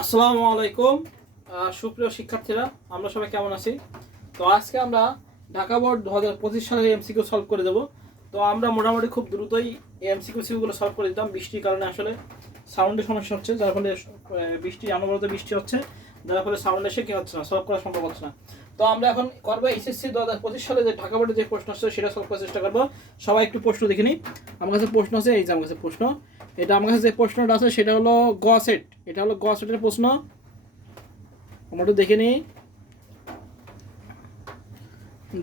আসসালামু আলাইকুম সুপ্রিয় শিক্ষার্থীরা, আমরা সবাই কেমন আছি? তো আজকে আমরা ঢাকা বোর্ড 2025 সালের এমসিকিউ সলভ করে দেবো। তো আমরা মোটামুটি খুব দ্রুতই এমসিকিউগুলো সলভ করে দিতাম। বৃষ্টির কারণে আসলে সাউন্ডের সমস্যা হচ্ছে, যার ফলে বৃষ্টি অনবরত বৃষ্টি হচ্ছে, যার ফলে সাউন্ড এসে কি হচ্ছে না, সলভ করা সম্ভব হচ্ছে না। তো আমরা এখন করবো এসএসসি 2025 সালে যে ঢাকা বোর্ডে যে প্রশ্ন আসছে সেটা সলভ করার চেষ্টা করবো। সবাই একটু প্রশ্ন দেখে নিই। আমার কাছে প্রশ্ন আছে, এই যে আমার কাছে প্রশ্ন। এটা আমার কাছে যে প্রশ্নটা আছে সেটা হলো গ সেট। এটা হলো গ সেটের প্রশ্ন। আমরা একটু দেখে নিই।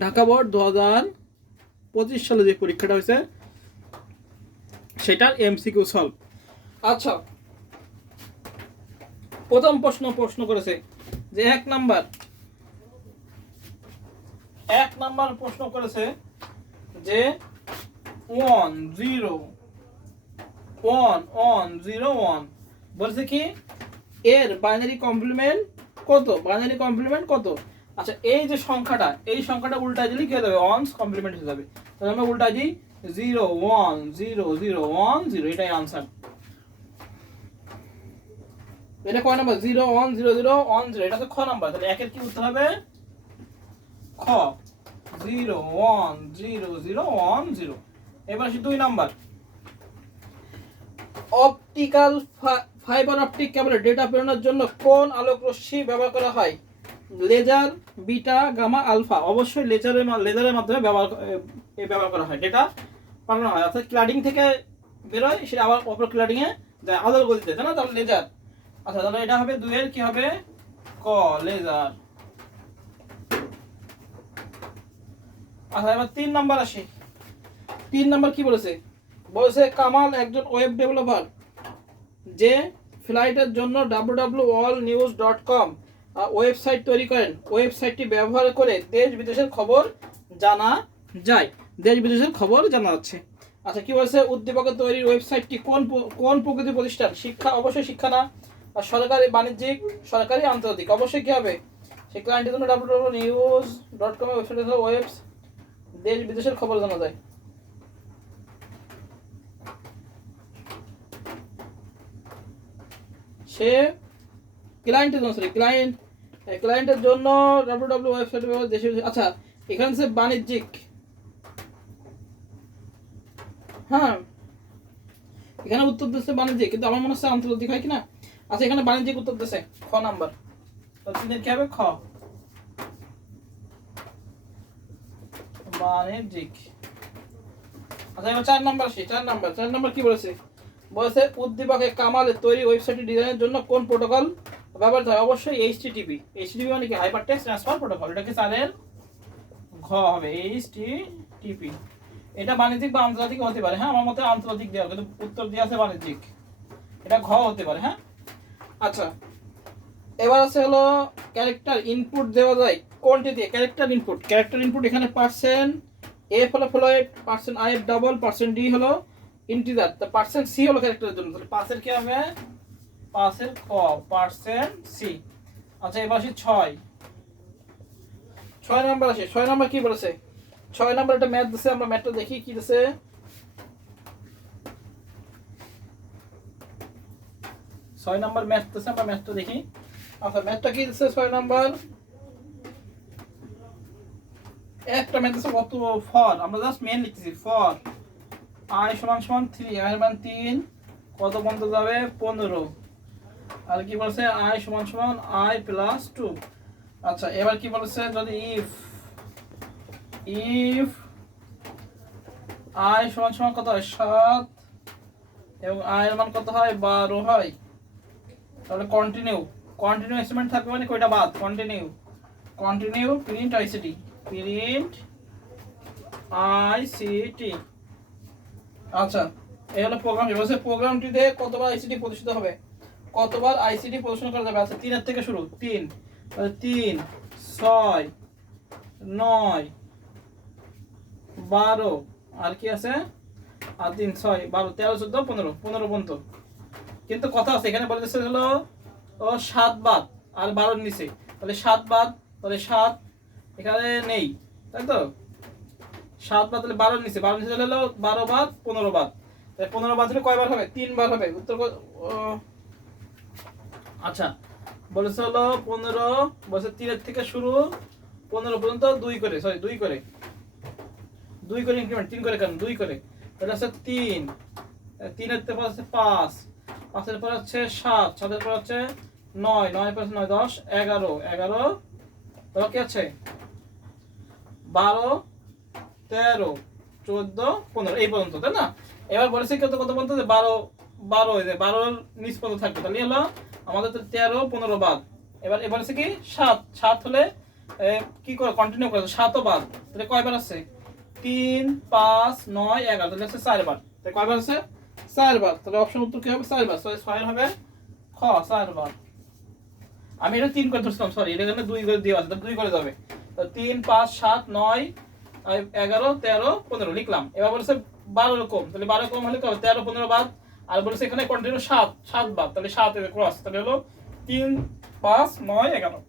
ঢাকা বোর্ড 2025 সালে যে পরীক্ষাটা হয়েছে সেটার এমসিকিউ সলভ। আচ্ছা, প্রথম প্রশ্ন করেছে যে এক নাম্বার প্রশ্ন করেছে যে 101 বলছে কি এর বাইনারি কমপ্লিমেন্ট কত? আচ্ছা, এই যে সংখ্যাটা, এই সংখ্যাটা উল্টায় দিলে কি হয়ে যাবে? ওয়ানস কমপ্লিমেন্ট হয়ে যাবে। তাহলে আমরা উল্টায় দিই 0 1 0 0 1 0, এটাই আনসার। এটা কয় নাম্বার? 0 1 0 0 1 0, এটা তো খ নাম্বার। তাহলে একের কি উত্তর হবে? খ, 0 1 0 0 1 0। এবার আসি 2 নাম্বার। অপটিক্যাল ফাইবার অপটিক কেবলের ডেটা প্রেরণের জন্য কোন আলোক রশ্মি ব্যবহার করা হয়? Laser, beta, gamma, alpha. অবশ্যই লেজারের মাধ্যমে ব্যবহার করা হয়, ডেটা পাঠানো হয়। অর্থাৎ ক্লাডিং থেকে বেরোয়, সেটা আবার অপর ক্লাডিং এ যায় আলোর গতিতে, তাই না? তাহলে লেজার। আচ্ছা, তাহলে এটা হবে 2 এর কি হবে? ক, লেজার। আচ্ছা, এবার 3 নাম্বার আসি। 3 নাম্বার কি বলেছে? বলেছে কামাল একজন ওয়েব ডেভেলপার যে ফ্লাইটের জন্য www.allnews.com ওয়েবসাইট তৈরি করেন। ওয়েবসাইটটি ব্যবহার করে দেশ বিদেশের খবর জানা যায়। যাচ্ছে। আচ্ছা, কি বলছে? উদ্দীপকের তৈরির ওয়েবসাইটটি কোন প্রকৃতির প্রতিষ্ঠান? শিক্ষা, অবশ্যই শিক্ষা না। আর সরকারি, বাণিজ্যিক, সরকারি, আন্তর্জাতিক। অবশ্যই কি হবে? সেই ক্লায়েন্টের জন্য www.news.com ওয়েবসাইট দেশ বিদেশের খবর জানা যায়। সে ক্লায়েন্টের জন্য www ওয়েবসাইট ব্যবহার দেশে। আচ্ছা, এখানে সে বাণিজ্যিক। হ্যাঁ, এখানে উত্তর দিচ্ছে বাণিজ্যিক, কিন্তু আমার মনে হচ্ছে আন্তর্জাতিক হয় কিনা। আচ্ছা, এখানে বাণিজ্যিক উত্তর দিচ্ছে, খ নাম্বার। তাহলে কি হবে? খ, বাণিজ্যিক। আচ্ছা, এবার 4 নাম্বার আসি। 4 নাম্বার কি বলেছে? বলেছে উদ্দীপকে কামালের তৈরি ওয়েবসাইট ডিজাইনের জন্য কোন প্রোটোকল ব্যবহৃত হয়? অবশ্যই এইচটিটিপি। এইচটিটিপি মানে কি? Hyper text transfer protocol. এটা কি 4 এর ঘ হবে? এইচটিটিপি। এটা বাণিজ্যিক বা আন্তর্জাতিক হতে পারে। হ্যাঁ, আমার মতে আন্তর্জাতিক দেওয়া, কিন্তু উত্তর দিয়ে আছে বাণিজ্যিক। এটা ঘ হতে পারে। হ্যাঁ, আচ্ছা, এবার আছে হলো ক্যারেক্টার ইনপুট দেওয়া যায় কোনটি দিয়ে? ক্যারেক্টার ইনপুট এখানে পার্সেন্ট এফ হলো ফ্লোয়েট, পার্সেন্ট আই এর ডাবল, পার্সেন্ট ডি হলো ইন্টিজার, তো পার্সেন্ট সি হলো ক্যারেক্টারের জন্য। তাহলে পাসের কি হবে? পাসের ক, পার্সেন্ট সি। আচ্ছা, এবার আসি 6 নাম্বার আসে। 6 নাম্বার কি বলেছে? 6 নাম্বার একটা ম্যাথ দিছে, আমরা ম্যাথটা দেখি কি দিছে। 6 নাম্বার ম্যাথ দিছে, আমরা ম্যাথটা দেখি। আচ্ছা, ম্যাথটা কি দিছে? 6 নাম্বার একটা ম্যাথ দিছে কত? ফর, আমরা জাস্ট মেন লিখতেছি, ফর আই সমান সমান 3, আই এর মান 3, কত পর্যন্ত যাবে? 15। আর কি বলছে? আই সমান সমান আই প্লাস 2। আচ্ছা, এবার কি বলছে? যদি ইফ আই সমান সমান কত হয়? 7 এবং আই এর মান কত হয়? 12 হয়, তাহলে কন্টিনিউ এক্সপেরিমেন্ট থাকবে মানে কয়টা বাদ? Continue print ICT. আচ্ছা, এই হলো প্রোগ্রাম। বলছে প্রোগ্রামটিতে কতবার আইসিটি প্রদর্শিত হবে? কতবার আইসিটি প্রদর্শন করা যাবে? আচ্ছা, 3 এর থেকে শুরু। 3, তাহলে 3 6 9 12, আর কি আছে? আর 3 6 12 13 14 15 পর্যন্ত। কিন্তু কথা আছে, এখানে বলে দিচ্ছে হলো 7 বাদ আর 12 নিচে, তাহলে 7 বাদ, তাহলে 7 এখানে নেই, তাই তো? 7 বাদ, তাহলে 12 নিচে, 12 নিচে হলো 12 বাদ 15 বাদ। তাহলে 15 বাদ হলে কয়বার হবে? 3 বার হবে। উত্তর আচ্ছা বলেছে হলো 15, বলছে 3 থেকে শুরু 15 পর্যন্ত 2 করে, সরি 2 করে ইনক্রিমেন্ট, 3 করে কেন 2 করে, তাহলে আছে 3, 3 এর পর আছে 5, 5 এর পর হচ্ছে 7, 7 এর পর হচ্ছে 9, 9 এর পর 9, 10, 11, 11 তারপর কি আছে 12, 13, 14, 15 এই পর্যন্ত, তাই না? এবার বলেছে কত কত পর্যন্ত, 12, 12 এই যে 12 নিচ পর্যন্ত থাকবে, তাহলে হলো আমাদের তো 13, 15 বাদ। এবার বলেছে কি 7, 7 হলে কি করে কন্টিনিউ করে 7ও বাদ, তাহলে কয়বার আছে 3, 5, 9, 11, তাহলে আছে 4 বার, তাহলে কয়বার আছে 4 বার, তাহলে অপশন উত্তর কি হবে 4 বার, 6 হবে খ 4 বার। আমি এটা 3 করে ধরছিলাম, সরি এটা এখানে 2 করে দিয়ে আছে, 2 করে যাবে, তো 3, 5, 7, 9, 11, 13, 15 লিখলাম। এবার বলেছে 12 রকম, তাহলে 12 কম হলে 13, 15 বাদ, আর বলেছে এখানে কন্টিনিউ 7 বাদ, তাহলে 7 এর ক্রস, তাহলে হলো 3, 5, 9, 11,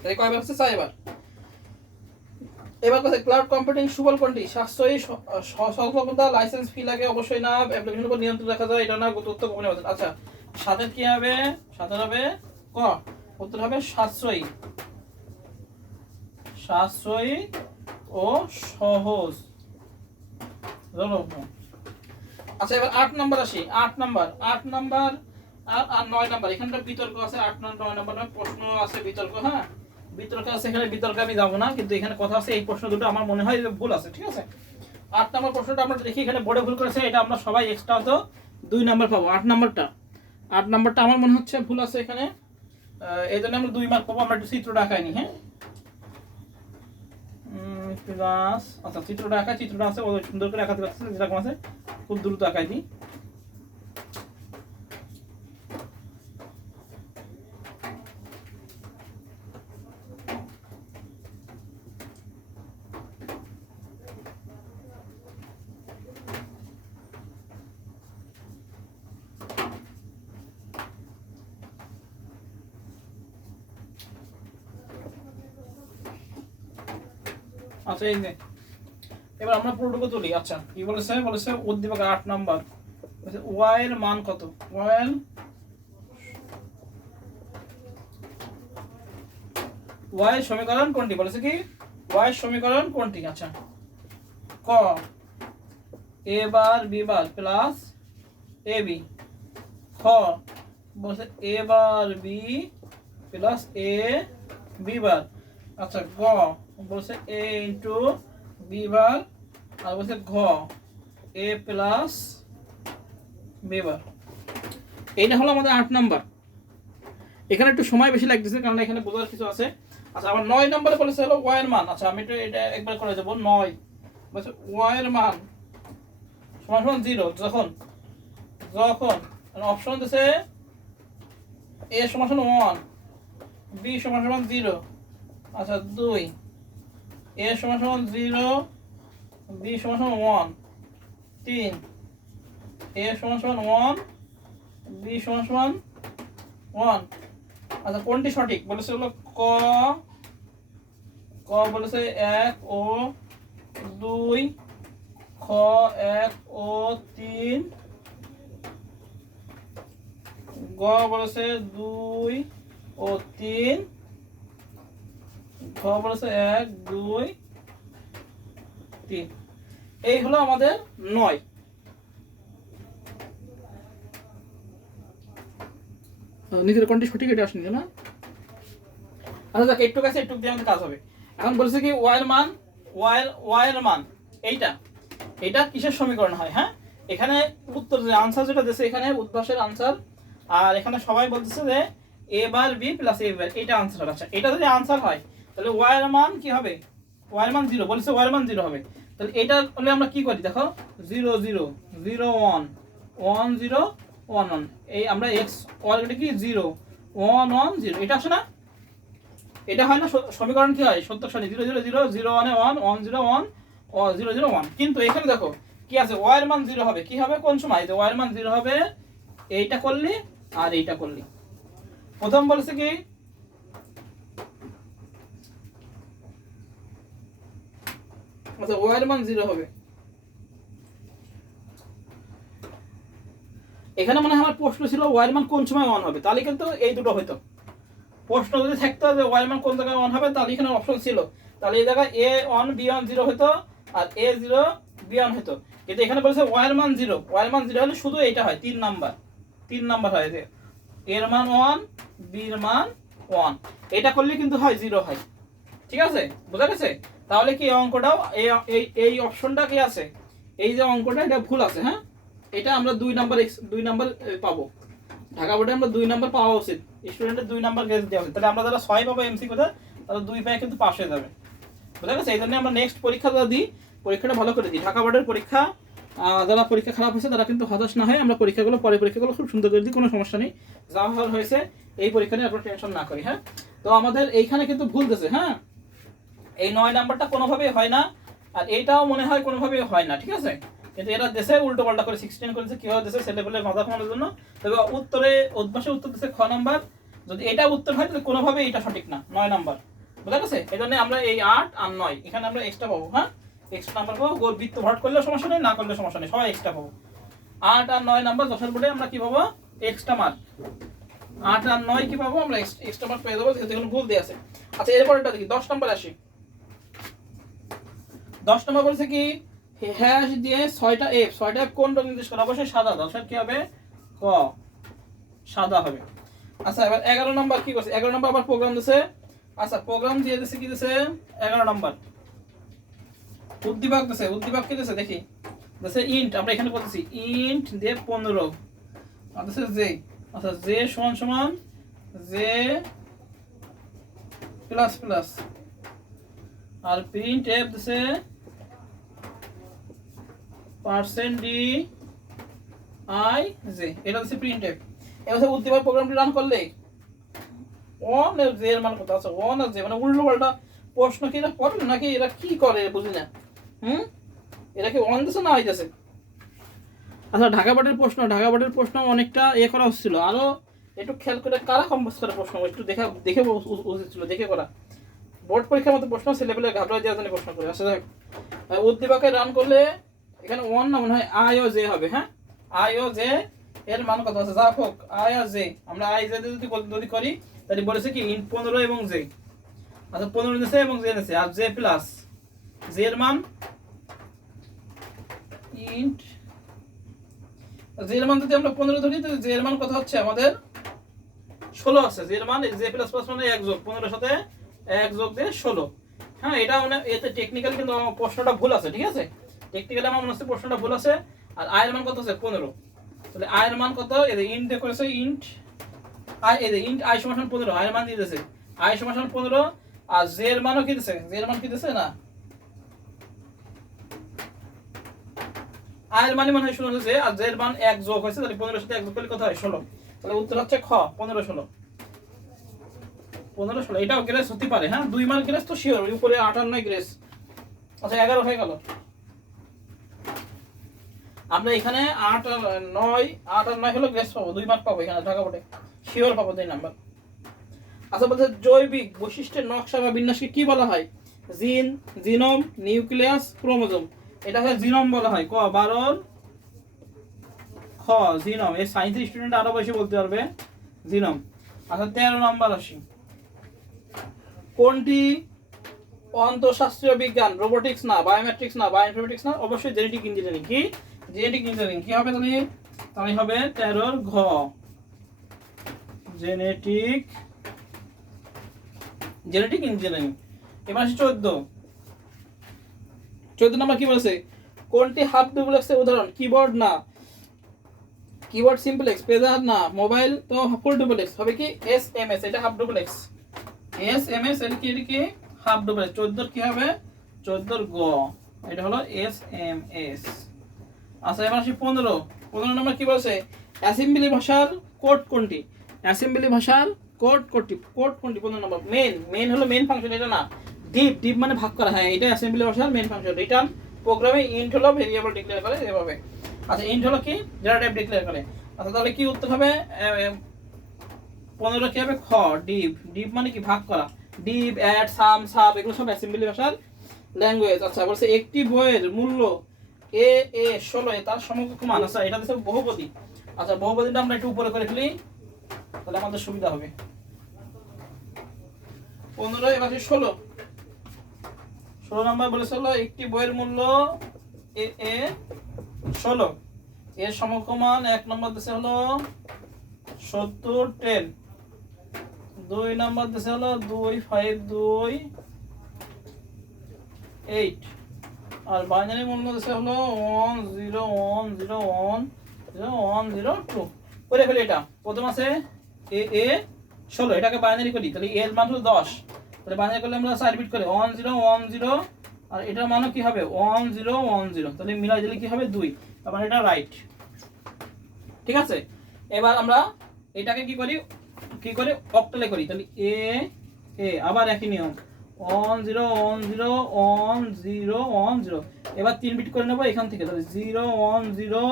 তাহলে কয়বার হচ্ছে 4 বার। এবার কথা ক্লাউড কম্পিউটিং সুফল কোনটি? সাশ্রয়ী, স্বল্পতা, লাইসেন্স ফি লাগে অবশ্যই না, অ্যাপ্লিকেশনের উপর নিয়ন্ত্রণ রাখা যায় এটা না, তথ্য গোপনে বাঁচান। আচ্ছা সাথে কি হবে, সাথে হবে ক, উত্তর হবে সাশ্রয়ী, সাশ্রয়ী ও সহজ। আচ্ছা এবার 8 নাম্বার আসি, 8 নাম্বার আর 9 নাম্বার, এখানটা বিতর্ক আছে, 8, 9 নাম্বার প্রশ্ন আছে, বিতর্ক, হ্যাঁ বিতর্ক আছে, এখানে বিতর্কে আমি যাবো না, কিন্তু এখানে কথা আছে এই প্রশ্ন দুটো আমার মনে হয় ভুল আছে, ঠিক আছে। 8 নাম্বার প্রশ্নটা আমরা দেখি এখানে বোর্ডে ভুল করেছে, এটা আমরা সবাই এক্সট্রা তো 2 নাম্বার পাবো। 8 নাম্বারটা আমার মনে হচ্ছে ভুল আছে এখানে, এই জন্য আমরা 2 মার্ক পাবো। আমরা একটু চিত্রটা আঁকাইনি, হ্যাঁ প্লাস, আচ্ছা চিত্রটা আছে ওই সুন্দর করে আঁকাতে পারতেছে, যেরকম আছে খুব দ্রুত আঁকাই দিই। আচ্ছা এই যে এবার আমরা পুরোটুকু তুলি। আচ্ছা কি বলেছে উদ্দীপক 8 নাম্বার, ওয়াই এর মান কত, ওয়াই এর সমীকরণ কোনটি, বলেছে কি ওয়াই এর সমীকরণ কোনটি। আচ্ছা ক এ বার B bar plus A B, খ বলছে এ বার বি প্লাস এ বি বার, আচ্ছা গ বলছে এ ইন্টু বি বার, আর বলছে ঘ এ প্লাস বি বার। এইটা হলো আমাদের 8 নাম্বার। এখানে একটু সময় বেশি লাগতেছে কারণ এখানে বোঝার কিছু আছে। আচ্ছা আমার 9 নম্বরে বলেছে হলো ওয়াই এর মান। আচ্ছা আমি এটা একবার করে দেব। 9 বলছে ওয়াই এর মান সমান সমান 0 যখন অপশন দিছে এ সমান সমান 1, বি সমান সমান 0, আচ্ছা 2, এ সমান সমান 0, বি সমান সমান 1, 3, এ সমান সমান 1, বি সমান সমান 1। আচ্ছা কোনটি সঠিক বলেছে হলো ক বলেছে 1 ও 2, খ 1 ও 3, গ বলেছে 2 ও 3, ঘ বলেছে 1, 2, 3। এই হলো আমাদের 9। নিজের কোনটি সঠিক এটা আসেনি না। আচ্ছা দেখ একটু কাছে একটু দিয়ে আমাদের কাজ হবে। এখন বলেছে কি ওয়াই এর মান এইটা কিসের সমীকরণ হয়। হ্যাঁ এখানে উত্তর যে আনসার যেটা দিয়েছে এখানে উদ্ভাসের আনসার, আর এখানে সবাই বলতেছে যে এ বার বি প্লাস এ বার, এটা আনসার। আচ্ছা এটা যদি আনসার হয় তাহলে ওয়াই এর মান কি হবে, ওয়াই এর মান 0 বলেছে, ওয়াই এর মান 0 হবে। তাহলে এটা হলে আমরা কি করি দেখো 0 0 0 1 1 0 1 1, এই আমরা x অলরেডি কি 0 1 1 0 এটা আসে না, এটা হয় না সমীকরণ কি হয় সত্য সারি 0 0 0 0 1 1 1 0 1 0 0 1। কিন্তু এখানে দেখো কি আছে y এর মান 0 হবে, কি হবে কোন সময় y এর মান 0 হবে এইটা করলি আর এইটা করলি। প্রথম বলেছে কি আচ্ছা y এর মান 0 হবে, এখানে মনে হয় আমার প্রশ্ন ছিল ওয়াইয়ের মান কোন সময় অন হবে, তাহলে কিন্তু এই দুটো হইতো। প্রশ্ন যদি থাকতো যে ওয়াইয়ের মান কোন জায়গায় অন হবে, তাহলে এখানে অপশন ছিল, তাহলে এই জায়গায় এ অন বি অন 0 হতো আর এ 0 বি অন হতো। কিন্তু এখানে বলেছে ওয়াইয়ের মান 0, ওয়াইয়ের মান 0 হলে শুধু এইটা হয় 3 নাম্বার হয়, যে এর মান 1 বির মান 1, এটা করলে কিন্তু হয় 0 হয়। ঠিক আছে, বোঝা গেছে? তাহলে কি এই অঙ্কটাও এই অপশনটা কি আছে, এই যে অঙ্কটা এটা ভুল আছে। হ্যাঁ, এটা আমরা 2 নাম্বার পাবো। ঢাকা বোর্ডে আমরা 2 নাম্বার পাওয়া উচিত, স্টুডেন্টের 2 নাম্বার গ্রেড দেওয়া উচিত। তাহলে আমরা যারা 6 পাবো এমসিকিউতে, তাহলে 2 পায় কিন্তু পাস হয়ে যাবে। বুঝা গেছে? এই জন্য আমরা নেক্সট পরীক্ষাটা দিই, পরীক্ষাটা ভালো করে দিই। ঢাকা বোর্ডের পরীক্ষা যারা পরীক্ষা খারাপ হয়েছে তারা কিন্তু হতাশ না হয়, আমরা পরীক্ষাগুলো খুব সুন্দর করে দিই, কোনো সমস্যা নেই। যা হওয়ার হয়েছে এই পরীক্ষা নিয়ে আপনারা টেনশন না করি। হ্যাঁ, তো আমাদের এইখানে কিন্তু ভুল দিয়েছে। হ্যাঁ, এই 9 নাম্বারটা কোনোভাবেই হয় না, আর এইটাও মনে হয় কোনোভাবেই হয় না। ঠিক আছে, কিন্তু এরা দেশে উল্টো পাল্টা করে 16 করেছে, কিভাবে দেশে ছেলেপেলের মাথা ঘামানোর জন্য। তবে উদ্ভাসে উত্তর দিচ্ছে খ নাম্বার। যদি এটা উত্তর হয় তাহলে কোনোভাবেই এটা সঠিক না, 9 নাম্বার। বুঝা গেছে? এই জন্য আমরা এই 8 আর 9 এখানে আমরা এক্সট্রা পাবো। হ্যাঁ, এক্সট্রা নাম্বার পাবো, গোল বৃত্ত ভরাট করলেও সমস্যা নেই, না করলেও সমস্যা নেই, সবাই এক্সট্রা পাবো। 8 আর 9 নাম্বার যশোর বোর্ডে আমরা কি পাবো? Extra mark. 8 আর 9 কি পাবো? আমরা এক্সট্রা মার্ক পেয়ে যাবো, যেহেতু এখানে ভুল দিয়ে আছে। আচ্ছা, এরপরটা দেখি 10 নাম্বার আসি। 10 নম্বর বলছে কি, হ্যাশ দিয়ে 6টা এফ কোন রং নির্দেশ করে? অবশ্যই সাদা। 10 কি হবে? ক, সাদা হবে। আচ্ছা, এবার 11 নম্বর কি করছে? 11 নম্বর আবার প্রোগ্রাম দিছে। আচ্ছা, প্রোগ্রাম দিয়ে দিছে কি দিছে? 11 নম্বর উদ্দীপক দিছে। উদ্দীপক কি দিছে দেখি, দিছে ইন্ট। আমরা এখানে বলতেছি ইন্ট দিয়ে 15 আর দিছে জে। আচ্ছা, জে সমান সমান জে প্লাস প্লাস, আর প্রিন্ট এফ দিছে %d i j, এটা হচ্ছে প্রিন্ট এফ। এবার উদ্দীপক প্রোগ্রামটি রান করলে অন এর জে এর মান কত আছে? অন আর জে মানে উল্টো পাল্টা প্রশ্ন কি এরা পড়ে নাকি এরা কি করে বুঝি না। এরা কি অন দিছে না আইতেছে? আচ্ছা, ঢাকা বোর্ডের প্রশ্ন অনেকটা করা হচ্ছিল, আরো একটু খেয়াল করে কারা কম্পোজ করে প্রশ্ন একটু দেখে উচিত ছিল, দেখে করা। বোর্ড পরীক্ষার মতো প্রশ্ন ছেলেপেলে ঘাবড়ায় দেওয়ার জন্য প্রশ্ন করে। আচ্ছা, উদ্দীপকে রান করলে এখানে 1 না মনে হয় আই ও জে হবে। হ্যাঁ, আই ও জে এর মান কত আছে? যা হোক, আই আর জে, আমরা আই জে যদি করি তাহলে বলেছে কি ইন্ট 15 এবং জে। আচ্ছা, 15 নিছে এবং জে নিছে, আর জে প্লাস জে এর মান ইন্ট জে এর মান যদি আমরা 15 ধরি তাহলে জে এর মান কত হচ্ছে? আমাদের 16 আছে। জে এর মান জে প্লাস প্লাস মানে 1 যোগ 15 এর সাথে 1 যোগ দিয়ে 16। হ্যাঁ, এটা মানে এতে টেকনিক্যাল কিন্তু প্রশ্নটা ভুল আছে। ঠিক আছে, টেকনিক্যালি আমার মনে হচ্ছে প্রশ্নটা ভুল আছে। আর আই এর মান কত আছে? 15। তাহলে আই এর মান কত? এই যে ইন্ট দিয়ে করেছে, ইন্ট আই, এই যে ইন্ট আই সমান 15, আই এর মান দিয়ে দিয়েছে আই সমান 15, আর জে এর মানও কি দিয়েছে? জে এর মান কি দিয়েছে না, আই এর মানে মনে হয় 16 হয়েছে, আর জে এর মান 1 যোগ হয়েছে, তাহলে 15 এর সাথে 1 যোগ করলে কত হয়? 16। তাহলে উত্তর হচ্ছে খ, 15 16। এটাও গ্রেস হতে পারে। হ্যাঁ, 2 মার্ক গ্রেস তো শিওর, উপরে 8 আর 9 গ্রেস। আচ্ছা, 11 হয়ে গেল। আমরা এখানে 8 আর 9 হলো গ্রেস পাবো, 2 মার্ক পাবো এখানে ঢাকা বোর্ডে শিওর পাবো 2 নাম্বার। আচ্ছা, বলতে জৈবিক বৈশিষ্ট্যের নকশা বা বিন্যাসকে কি বলা হয়? জিন, জিনোম, নিউক্লিয়াস, ক্রোমোজোম। এটা হয় জিনোম বলা হয়। ক 12 খ জিনোম। এই সায়েন্সের স্টুডেন্ট আরো বেশি বলতে পারবে জিনোম। আচ্ছা, 13 নাম্বার আসি। কোনটি অন্তঃশাস্ত্রীয় বিজ্ঞান? রোবোটিক্স না, বায়োমেট্রিক্স না, বায়োইনফরমেটিক্স না, অবশ্যই জেনেটিক ইঞ্জিনিয়ারিং। কি জেনেটিক ইঞ্জিনিয়ারিং কি হবে? তাহলে হবে 13 ঘ, জেনেটিক ইঞ্জিনিয়ারিং। এবার আসি 14 নাম্বার কি বলেছে? কোনটি হাফ ডুপ্লেক্সের উদাহরণ? কিবোর্ড না, কিবোর্ড সিম্পলেক্স, পেজার না, মোবাইল তো ফুল ডুপ্লেক্স হবে কি এসএমএস, এটা হাফ ডুপ্লেক্স। এসএমএস এর কি হাফ ডুপ্লেক্স। 14 কি হবে? 14 গ, এটা হলো এসএমএস। আচ্ছা, এবার আসি 15 নম্বর কি বলছে? অ্যাসেম্বলি ভাষার কোড কোনটি? অ্যাসেম্বলি ভাষার কোড কোনটি? 15 নম্বর। মেইন হলো মেইন ফাংশন, এটা না। ডিপ মানে ভাগ করা। হ্যাঁ, এটা অ্যাসেম্বলি ভাষার মেইন ফাংশন। রিটার্ন প্রোগ্রামে ইন্ট হলো ভেরিয়েবল ডিক্লেয়ার করে এভাবে। আচ্ছা, ইন্ট হলো কি ডেটা টাইপ ডিক্লেয়ার করে। আচ্ছা, তাহলে কি উত্তর হবে? 15 কি হবে? খ, ডিপ মানে কি ভাগ করা। ডিপ, অ্যাড, সাব এগুলো সব অ্যাসেম্বলি ভাষার ল্যাঙ্গুয়েজ। আচ্ছা, বলছে একটি বইয়ের মূল্য এ 16 তার সমকক্ষ মান। আচ্ছা, এটা হচ্ছে বহুপদী। আচ্ছা বহুপদীটা আমরা একটু উপরে করে ফেলি, তাহলে আমাদের সুবিধা হবে। 15 এবার 16। 16 নম্বর বলেছে হলো একটি বইয়ের মূল্য এ 16, এর সমকমান 1 নম্বর দিছে হলো 70 10, 2 নম্বর দিছে হলো 2 5 2 8, আর বাইনারি মূল্য দিছে হলো 1 0 1 0 1 0 1 0 2। করে ফেলি এটা। প্রথম আছে এ 16, এটাকে বাইনারি করি, তাহলে এর মান হলো 10, তাহলে বাইনারি করলে আমরা 4 বিট করে 1 0 1 0, আর এটার মানও কি হবে 1 0 1 0, তাহলে মিলাই দিলে কি হবে 2, তার মানে এটা রাইট। ঠিক আছে, এবার আমরা এটাকে কি করি অক্টালে করি, তাহলে এ আবার একই নিয়ম 1 0 1 0 1 0 1 0, এবার 3 বিট করে নেব এখান থেকে, তাহলে 0 1 0,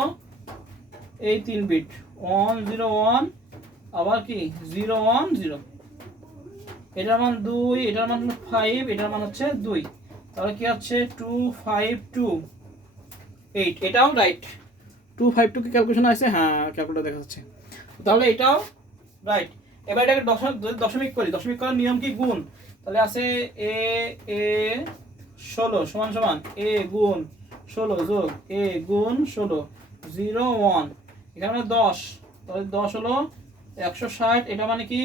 এই 3 বিট 1 0 1, আবার কি 0 1 0, এটার মান 2, এটার মান 5, এটার মান হচ্ছে 2, তাহলে কি হচ্ছে 2 5 2 8, এটাও রাইট। 2 5 2 কি ক্যালকুলেশন আছে? হ্যাঁ ক্যালকুলেটর দেখা যাচ্ছে, তাহলে এটাও রাইট। এবার এটাকে দশমিক করি, দশমিক করার নিয়ম কি গুণ, তাহলে আছে এ 16 সমান সমান এ গুণ 16 যোগ এ গুণ 16 0 1, এখানে 10, তাহলে 10 হলো 160, এটা মানে কি,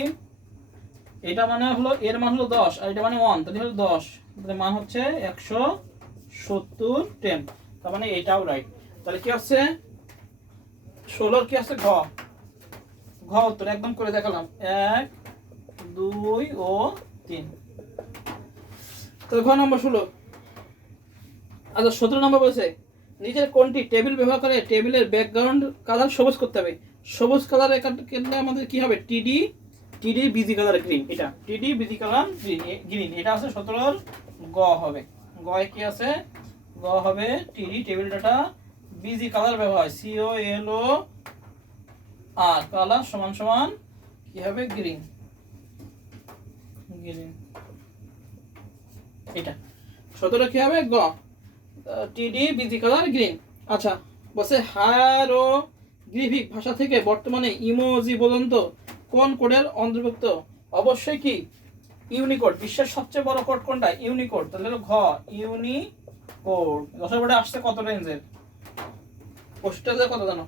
এটা মানে হলো এর মান হলো 10 আর এটা মানে 1, তাহলে হলো 10, তাহলে মান হচ্ছে 170 10, তার মানে এটাও রাইট। তাহলে কি হচ্ছে 16 কি আছে ঘ উত্তর একদম করে দেখালাম 1 2 ও 3। তো ঘ নম্বর 16। আচ্ছা 17 নম্বর বলছে নিচের কোনটি টেবিল ব্যবহার করে টেবিলের ব্যাকগ্রাউন্ড কালার সবুজ করতে হবে। সবুজ কালার এখানে আমাদের কি হবে টিডি বিজি কালার গ্রিন, এটা টিডি বিজি কালার গ্রিন, এটা আছে 17 গ হবে। গ কি আছে, গ হবে টিডি টেবিল ডাটা বিজি কালার ব্যবহার হয় COLO আর কালার সমান সমান কি হবে গ্রিন, এটা 17 কি হবে গ টিডি বিজি কালার গ্রিন। আচ্ছা বলছে হায়ারোগ্লিফিক ভাষা থেকে বর্তমানে ইমোজি পর্যন্ত কোন কোডের অন্তর্ভুক্ত? অবশ্যই কি ইউনিকোড। বিশ্বের সবচেয়ে বড় কোড কোনটা? ইউনিকোড। তাহলে ঘ ইউনিকোড। 10 বোর্ডে আসছে কত রেঞ্জের? 65,000 কত জানো?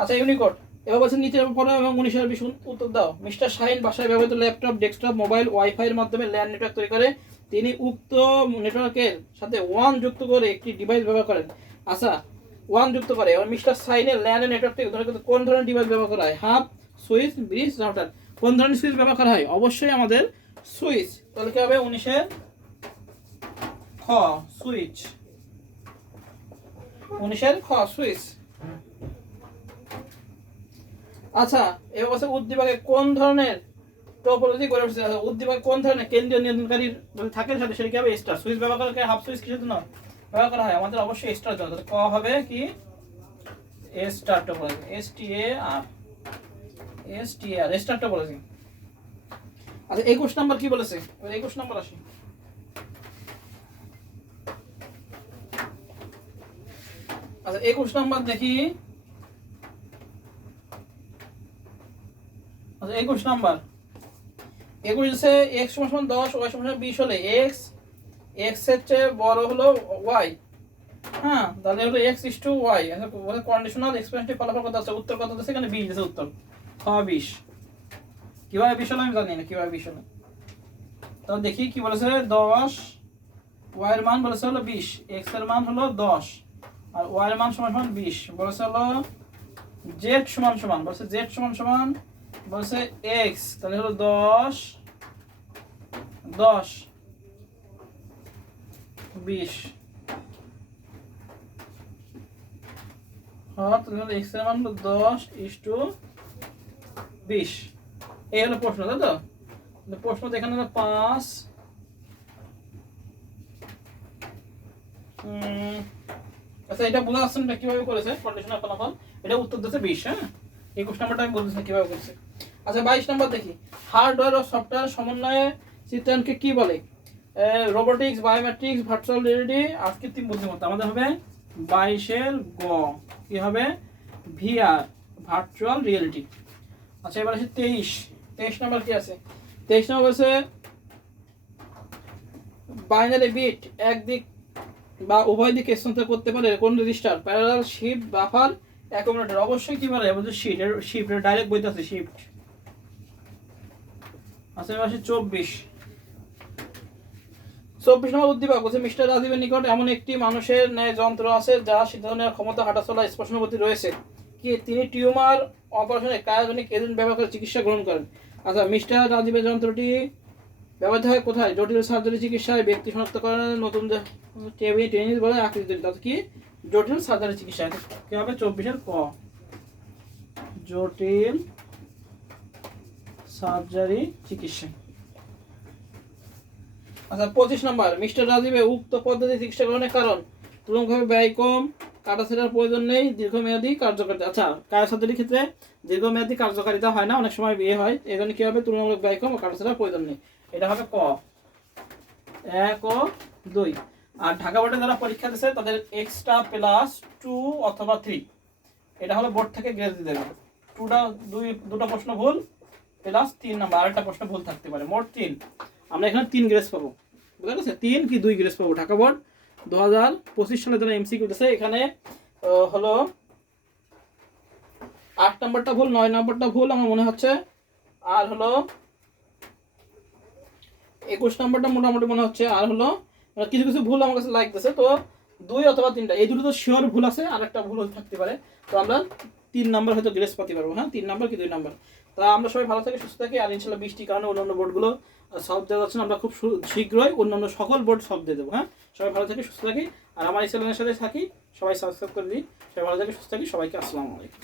আচ্ছা ইউনিকোড। এবার বলছে নিচের পড়ো এবং 19 উত্তর দাও। মিস্টার শাহিন বাসায় ব্যবহৃত ল্যাপটপ, ডেস্কটপ, মোবাইল, ওয়াইফাই এর মাধ্যমে ল্যান নেটওয়ার্ক তৈরি করে। তিনি উক্ত নেটওয়ার্কের সাথে 1 যুক্ত করে একটি ডিভাইস ব্যবহার করেন। আচ্ছা 1 যুক্ত করে। এবার মিস্টার শাহিনের ল্যান নেটওয়ার্ক থেকে কোন ধরনের ডিভাইস ব্যবহার করা হয়? Hub, switch, bridge, router. কোন ধরনের সুইচ ব্যবহার করা হয়? অবশ্যই আমাদের সুইচ। তাহলে কি হবে 19 খ সুইচ। 19 খ সুইচ। আচ্ছা এবার বলছে উদ্দীপকে কোন ধরনের টোপোলজি গড়ে উঠেছে? উদ্দীপকে কোন ধরনের কেন্দ্রীয় নিয়ন্ত্রণকারী থাকে সাথে সেটা কি হবে? স্টার। সুইচ ব্যবহার করে হাফ সুইচ কিসের জন্য ব্যবহার করা হয়? আমাদের অবশ্যই স্টার জন্য। তাহলে ক হবে কি star topology, STAR star topology. আচ্ছা 21 নাম্বার কি বলেছে? 21 নাম্বার আসি। আচ্ছা 21 নাম্বার দেখি। আচ্ছা 21 নাম্বার 21 হচ্ছে x সমান 10 y সমান 20 হলে x এর চেয়ে বড় হলো y। হ্যাঁ তাহলে হলো x is to y। মানে কন্ডিশনাল এক্সপ্রেশনটি ফলাফল কত আছে? উত্তর কত আছে? এখানে 20 আছে উত্তর। খ 20। কিভাবে 20 হলো আমি জানি না কিভাবে 20 হলো। তাহলে দেখি কি বলেছে 10 y এর মান বলেছে হলো 20, x এর মান হলো 10 আর y এর মান সমান সমান 20। বলেছে হলো z সমান সমান, বলেছে z সমান সমান বলছে x, তাহলে হলো 10 20। হ্যাঁ তাহলে হলো x এর মান হলো 10 is to 20। এই হলো প্রশ্ন, তাই তো? প্রশ্ন এখানে হলো 5। আচ্ছা এটা বোঝা যাচ্ছে না কিভাবে করেছে কন্ডিশনাল ফলাফল। এটা উত্তর দিয়েছে 20। হ্যাঁ 21 নাম্বারটা আমি বলতেছি কিভাবে করেছে। আচ্ছা 22 নাম্বার দেখি। হার্ডওয়্যার ও সফটওয়্যার সমন্বয়ে চিত্রায়নকে কি বলে? রোবোটিক্স, বায়োমেট্রিক্স, ভার্চুয়াল রিয়েলিটি আর কৃত্রিম বুদ্ধিমত্তা। আমাদের হবে 22 এর গ। কি হবে? VR, virtual reality. আচ্ছা এবার আছে 23 নম্বর কি আছে? 23 নম্বর আছে বাইনারি বিট একদিক বা উভয় দিকে স্থানান্তর করতে পারে কোন register? Parallel, shift, buffer, accumulator. অবশ্যই কি বলে বলছে শিফট, ডাইরেক্ট বইতে আছে শিফট। আচ্ছা এবার আছে 24 নম্বর উদ্দীপক বলছে মিস্টার রাজীবের নিকট এমন একটি মানুষের ন্যায় যন্ত্র আছে যা সিদ্ধান্ত নেওয়ার ক্ষমতা, হাঁটাচলা, স্পর্শানুভূতি রয়েছে। কি তিনি টিউমার অপারেশনে ক্রায়োজেনিক এজেন্ট ব্যবহার করে চিকিৎসা গ্রহণ করেন। আচ্ছা মিস্টার রাজীবের যন্ত্রটি ব্যবহৃত হয় কোথায়? জটিল সার্জারি চিকিৎসায়, ব্যক্তি শনাক্তকরণ, নতুন টেনিস বলে আকৃতি তৈরি। তাতে কি জটিল সার্জারি চিকিৎসায়। কি হবে 24-এর ক, জটিল সার্জারি চিকিৎসা। আচ্ছা 25 নম্বর মিস্টার রাজীবে উক্ত পদ্ধতি চিকিৎসা গ্রহণের কারণ? তুলনামূলকভাবে ব্যয় কম, কাটাছেঁড়ার প্রয়োজন নেই, দীর্ঘমেয়াদী কার্যকারিতা। আচ্ছা কায়া সার্জারির ক্ষেত্রে দীর্ঘমেয়াদী কার্যকারিতা হয় না, অনেক সময় বিয়ে হয়, এই জন্য কি হবে তুলনামূলক ব্যয় কম ও কাটাছেঁড়ার প্রয়োজন নেই। এটা হবে ক, 1 ও 2। আর ঢাকা বোর্ডে যারা পরীক্ষা দিচ্ছে তাদের এক্সট্রা প্লাস 2 অথবা 3, এটা হলো বোর্ড থেকে গ্রেড দিয়ে দেবে। দুটো প্রশ্ন ভুল প্লাস 3 নাম্বার, আরেকটা প্রশ্ন ভুল থাকতে পারে, মোট 3। আমরা এখানে 3 গ্রেস পাবো, বুঝা গেছে? 3 কি 2 গ্রেস পাবো। ঢাকা বোর্ড 2025 সালে যারা এমসিকিউ দিয়েছে এখানে হলো 8 নাম্বারটা ভুল, 9 নাম্বারটা ভুল আমার মনে হচ্ছে, আর হলো 21 নাম্বারটা মোটামুটি মনে হচ্ছে, আর হলো কিছু কিছু ভুল আমার কাছে লাগতেছে। তো 2 অথবা 3টা, এই দুটো তো শিওর ভুল আছে, আর একটা ভুল থাকতে পারে। তো আমরা 3 নাম্বার হয়তো গ্রেস পাতে পারবো। হ্যাঁ 3 নাম্বার কি 2 নাম্বার। তা আমরা সবাই ভালো থাকি, সুস্থ থাকি। আর ইনশাল্লাহ বৃষ্টির কারণে অন্যান্য বোর্ডগুলো সলভ দেওয়া যাচ্ছে না, আমরা খুব শীঘ্রই অন্যান্য সকল বোর্ড সলভ দিয়ে দেবো। হ্যাঁ সবাই ভালো থাকি, সুস্থ থাকি। আর আমার এই চ্যানেলের সাথে থাকি, সবাই সাবস্ক্রাইব করে দিই। সবাই ভালো থাকি, সুস্থ থাকি। সবাইকে আসসালামু আলাইকুম।